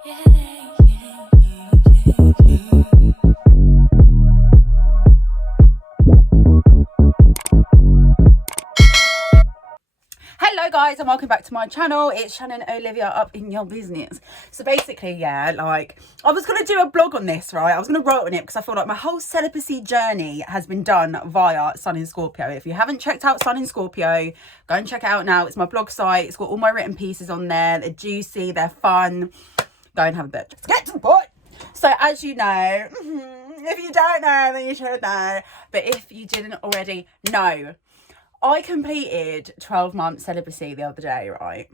Hello guys and welcome back to my channel. It's Shannon Oliviaa up in your business. So basically, yeah, like I was going to do a blog on this, right? I was going to write on it because I feel like my whole celibacy journey has been done via Sun in Scorpio. If you haven't checked out Sun in Scorpio, go and check it out now. It's my blog site. It's got all my written pieces on there. They're juicy, they're fun. Go and have a bit. Let's get to the point. So as you know, if you don't know, then you should know. But if you didn't already know, I completed 12 months celibacy the other day, right?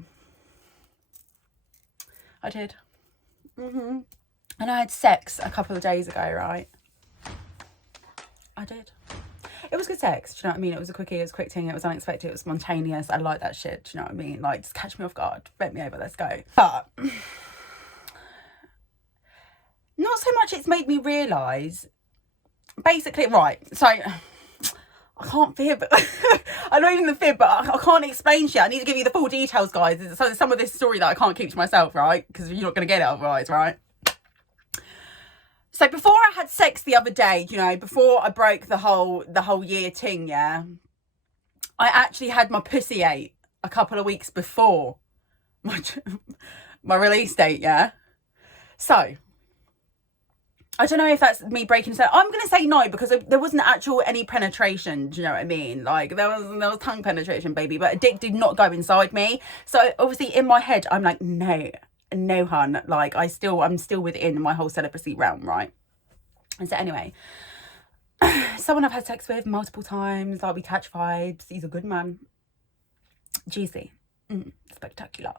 I did. And I had sex a couple of days ago, right? I did. It was good sex, do you know what I mean? It was a quickie, it was a quick thing, it was unexpected, it was spontaneous. I like that shit, do you know what I mean? Like, just catch me off guard, bend me over, let's go. But not so much it's made me realise, basically, right, so I can't fib. I'm not even the fib, but I can't explain shit. I need to give you the full details, guys. So there's some of this story that I can't keep to myself, right? Because you're not going to get it otherwise, right? So before I had sex the other day, you know, before I broke the whole year ting, yeah, I actually had my pussy ate a couple of weeks before my release date, yeah. So I don't know if that's me breaking. So I'm going to say no, because there wasn't actual any penetration. Do you know what I mean? Like there was tongue penetration, baby, but a dick did not go inside me. So obviously in my head, I'm like, no, hun. Like I'm still within my whole celibacy realm, right? And so anyway, someone I've had sex with multiple times. Like we catch vibes. He's a good man. Juicy, spectacular.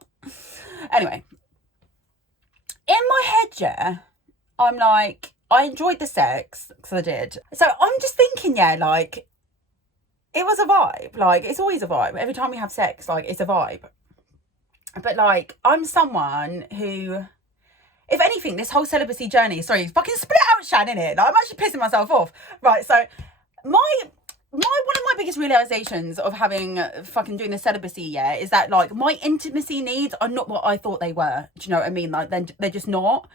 Anyway, in my head, yeah, I'm like, I enjoyed the sex, because I did. So I'm just thinking, yeah, like, it was a vibe. Like, it's always a vibe. Every time we have sex, like, it's a vibe. But, like, I'm someone who, if anything, this whole celibacy journey, sorry, fucking split out, Shan, innit? Like, I'm actually pissing myself off. Right, so one of my biggest realizations of having fucking doing the celibacy, yeah, is that like my intimacy needs are not what I thought they were. Do you know what I mean? Like they're just not.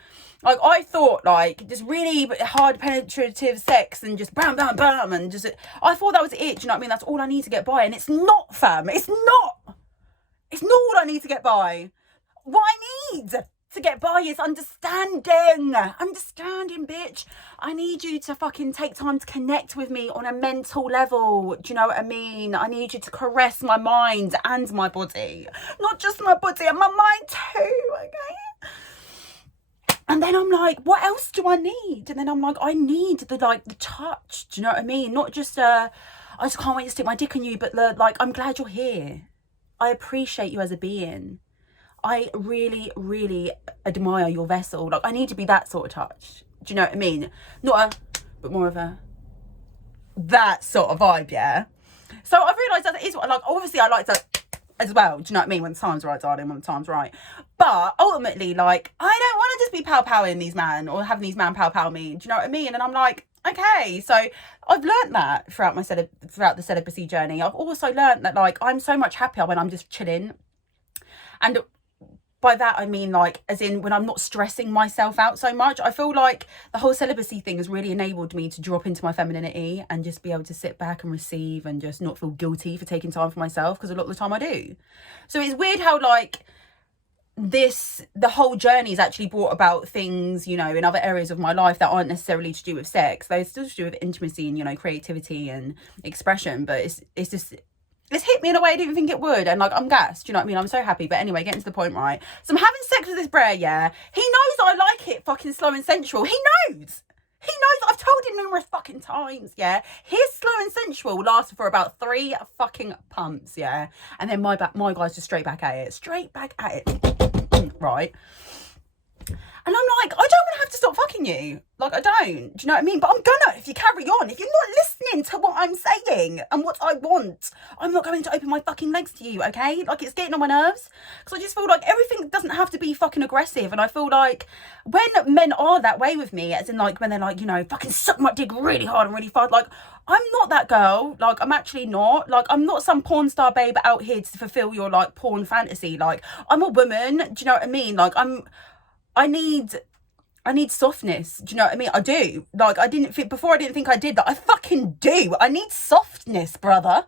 Like I thought like just really hard penetrative sex and just bam bam bam and just I thought that was it. Do you know what I mean? That's all I need to get by, and it's not, fam. It's not all I need to get by. What I need to get by is understanding, bitch. I need you to fucking take time to connect with me on a mental level. Do you know what I mean? I need you to caress my mind and my body. Not just my body and my mind too, okay? And then I'm like, what else do I need? And then I'm like, I need the touch. Do you know what I mean? Not just, I just can't wait to stick my dick in you, but like, I'm glad you're here. I appreciate you as a being. I really, really admire your vessel. Like, I need to be that sort of touch. Do you know what I mean? But more of that sort of vibe, yeah? So I've realised that is what I like. Obviously, I like that as well. Do you know what I mean? When the time's right, darling, when the time's right. But ultimately, like, I don't want to just be pow-powing these man or having these man pow-pow me. Do you know what I mean? And I'm like, okay, so I've learnt that throughout the celibacy journey. I've also learnt that, like, I'm so much happier when I'm just chilling. And by that I mean, like, as in when I'm not stressing myself out so much. I feel like the whole celibacy thing has really enabled me to drop into my femininity and just be able to sit back and receive and just not feel guilty for taking time for myself, because a lot of the time I do. So it's weird how, like, the whole journey has actually brought about things, you know, in other areas of my life that aren't necessarily to do with sex. They're still to do with intimacy and, you know, creativity and expression, but it's just... It's hit me in a way I didn't think it would, and like I'm gassed, do you know what I mean? I'm so happy. But anyway, getting to the point, right? So I'm having sex with this brer, yeah. He knows I like it fucking slow and sensual. He knows. I've told him numerous fucking times, yeah. His slow and sensual lasted for about 3 fucking pumps, yeah. And then my guy's just straight back at it, right? And I'm like, I don't want to have to stop fucking you. Like, I don't. Do you know what I mean? But I'm gonna if you carry on. If you're not listening to what I'm saying and what I want, I'm not going to open my fucking legs to you, okay? Like, it's getting on my nerves. Because I just feel like everything doesn't have to be fucking aggressive. And I feel like when men are that way with me, as in, like, when they're like, you know, fucking suck my dick really hard and really fast, like, I'm not that girl. Like, I'm actually not. Like, I'm not some porn star babe out here to fulfill your, like, porn fantasy. Like, I'm a woman. Do you know what I mean? Like, I need softness. Do you know what I mean? I do. Like, I didn't think I did that. I fucking do. I need softness, brother.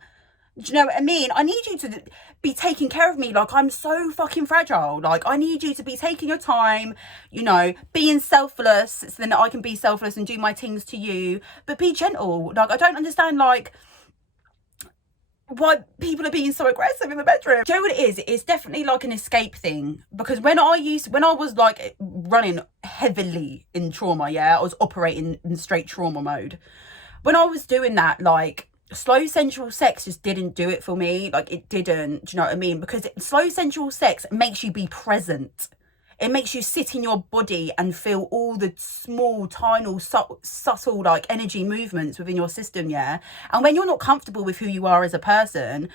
Do you know what I mean? I need you to be taking care of me. Like, I'm so fucking fragile. Like, I need you to be taking your time, you know, being selfless so then I can be selfless and do my things to you. But be gentle. Like, I don't understand, like, why people are being so aggressive in the bedroom. Do you know what it is? It's definitely like an escape thing. Because when I was like running heavily in trauma, yeah, I was operating in straight trauma mode. When I was doing that, like, slow sensual sex just didn't do it for me. Like, it didn't. Do you know what I mean? Because slow sensual sex makes you be present. It makes you sit in your body and feel all the small, tiny, subtle, like, energy movements within your system, yeah? And when you're not comfortable with who you are as a person,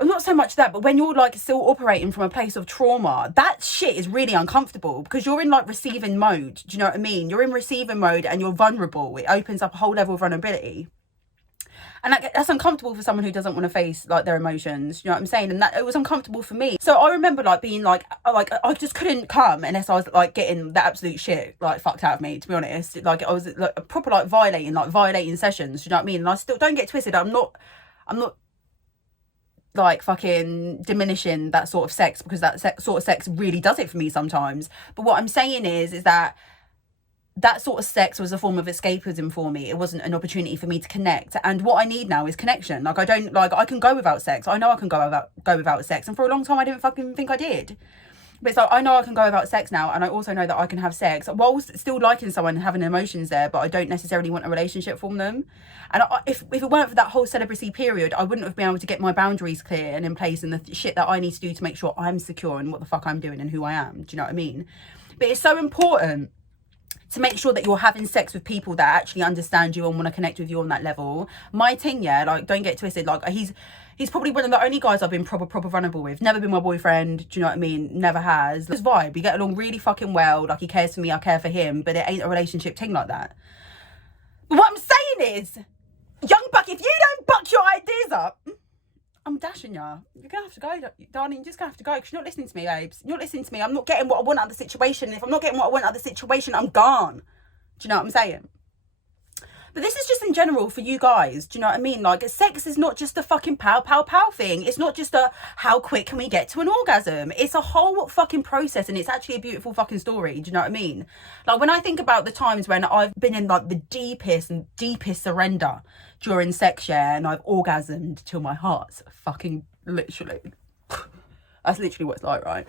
not so much that, but when you're, like, still operating from a place of trauma, that shit is really uncomfortable because you're in, like, receiving mode. Do you know what I mean? You're in receiving mode and you're vulnerable. It opens up a whole level of vulnerability. And that's uncomfortable for someone who doesn't want to face, like, their emotions. You know what I'm saying? And that it was uncomfortable for me. So I remember, like, being like I just couldn't come unless I was, like, getting the absolute shit, like, fucked out of me, to be honest. Like, I was, like, proper, like, violating sessions. You know what I mean? And I still, don't get twisted, I'm not like fucking diminishing that sort of sex, because that sort of sex really does it for me sometimes. But what I'm saying is that sort of sex was a form of escapism for me. It wasn't an opportunity for me to connect. And what I need now is connection. Like, I can go without sex. I know I can go without sex. And for a long time, I didn't fucking think I did. But it's like, I know I can go without sex now. And I also know that I can have sex whilst still liking someone and having emotions there. But I don't necessarily want a relationship from them. And if it weren't for that whole celibacy period, I wouldn't have been able to get my boundaries clear and in place and the shit that I need to do to make sure I'm secure in what the fuck I'm doing and who I am. Do you know what I mean? But it's so important to make sure that you're having sex with people that actually understand you and want to connect with you on that level. My thing, yeah, like, don't get twisted. Like, he's probably one of the only guys I've been proper vulnerable with. Never been my boyfriend. Do you know what I mean? Never has. This vibe. We get along really fucking well. Like, he cares for me, I care for him. But it ain't a relationship thing like that. But what I'm saying is, young buck, if you don't buck your ideas up, I'm dashing ya. You're gonna have to go, darling. You're just gonna have to go because you're not listening to me, babes. You're not listening to me. I'm not getting what I want out of the situation. And if I'm not getting what I want out of the situation, I'm gone. Do you know what I'm saying? But this is just in general for you guys. Do you know what I mean? Like, sex is not just a fucking pow thing. It's not just a how quick can we get to an orgasm. It's a whole fucking process, and it's actually a beautiful fucking story. Do you know what I mean? Like, when I think about the times when I've been in, like, the deepest surrender during sex, yeah, and I've orgasmed till my heart's fucking literally. That's literally what it's like, right?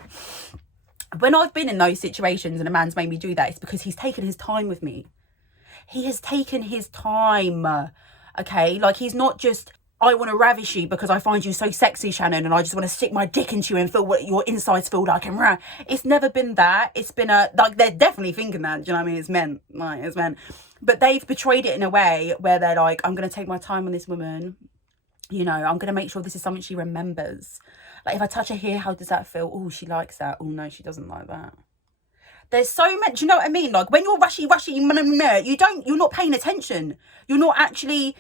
When I've been in those situations and a man's made me do that, it's because he's taken his time with me. He has taken his time, okay? Like, he's not just, I want to ravish you because I find you so sexy, Shannon, and I just want to stick my dick into you and feel what your insides feel like. And it's never been that. It's been like, they're definitely thinking that, do you know what I mean? It's men, like, it's men. But they've betrayed it in a way where they're like, I'm going to take my time on this woman. You know, I'm going to make sure this is something she remembers. Like, if I touch her here, how does that feel? Oh, she likes that. Oh, no, she doesn't like that. There's so much, you know what I mean? Like, when you're rushy, you're not paying attention. You're not actually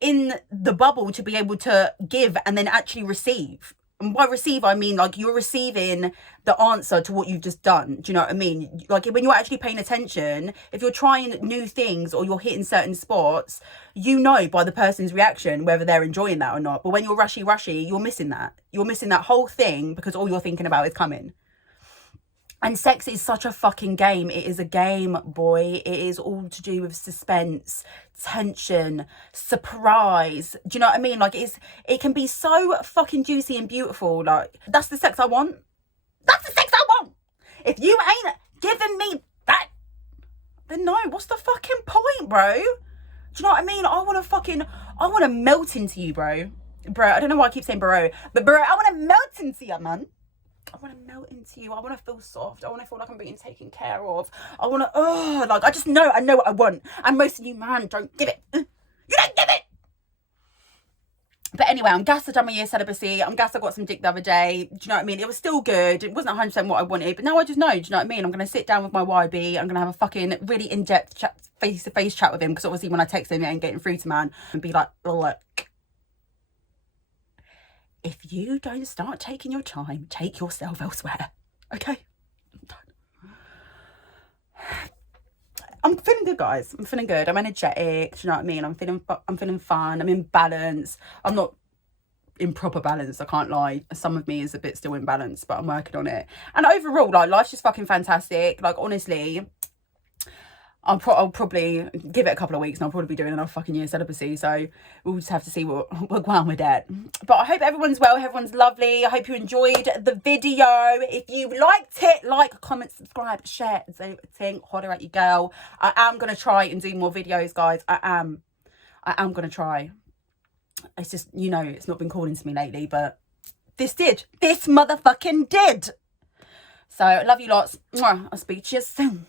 in the bubble to be able to give and then actually receive. And by receive, I mean, like, you're receiving the answer to what you've just done. Do you know what I mean? Like, when you're actually paying attention, if you're trying new things or you're hitting certain spots, you know by the person's reaction whether they're enjoying that or not. But when you're rushy, you're missing that. You're missing that whole thing because all you're thinking about is coming. And sex is such a fucking game. It is a game, boy. It is all to do with suspense, tension, surprise. Do you know what I mean? Like, it can be so fucking juicy and beautiful. Like, that's the sex I want. That's the sex I want. If you ain't giving me that, then no, what's the fucking point, bro? Do you know what I mean? I want to melt into you, bro. Bro, I don't know why I keep saying bro, but bro, I want to melt into you, man. I want to melt into you. I want to feel soft. I want to feel like I'm being taken care of. I want to, like, I know what I want. And most of you, man, don't give it. You don't give it. But anyway, I'm gassed I've done my year celibacy. I'm gassed I got some dick the other day. Do you know what I mean? It was still good. It wasn't 100% what I wanted. But now I just know, do you know what I mean? I'm going to sit down with my YB. I'm going to have a fucking really in-depth chat, face-to-face chat with him. Because obviously when I text him, it ain't getting through to man. And be like, look. If you don't start taking your time, take yourself elsewhere. Okay? I'm feeling good, guys. I'm feeling good. I'm energetic. Do you know what I mean? I'm feeling fun. I'm in balance. I'm not in proper balance, I can't lie. Some of me is a bit still in balance, but I'm working on it. And overall, like, life's just fucking fantastic. Like, honestly, I'll probably give it a couple of weeks and I'll probably be doing another fucking year of celibacy. So we'll just have to see what we're going with that. But I hope everyone's well. Everyone's lovely. I hope you enjoyed the video. If you liked it, like, comment, subscribe, share, do a thing. Holler at your girl. I am going to try and do more videos, guys. I am going to try. It's just, you know, it's not been calling to me lately, but this did. This motherfucking did. So, love you lots. I'll speak to you soon.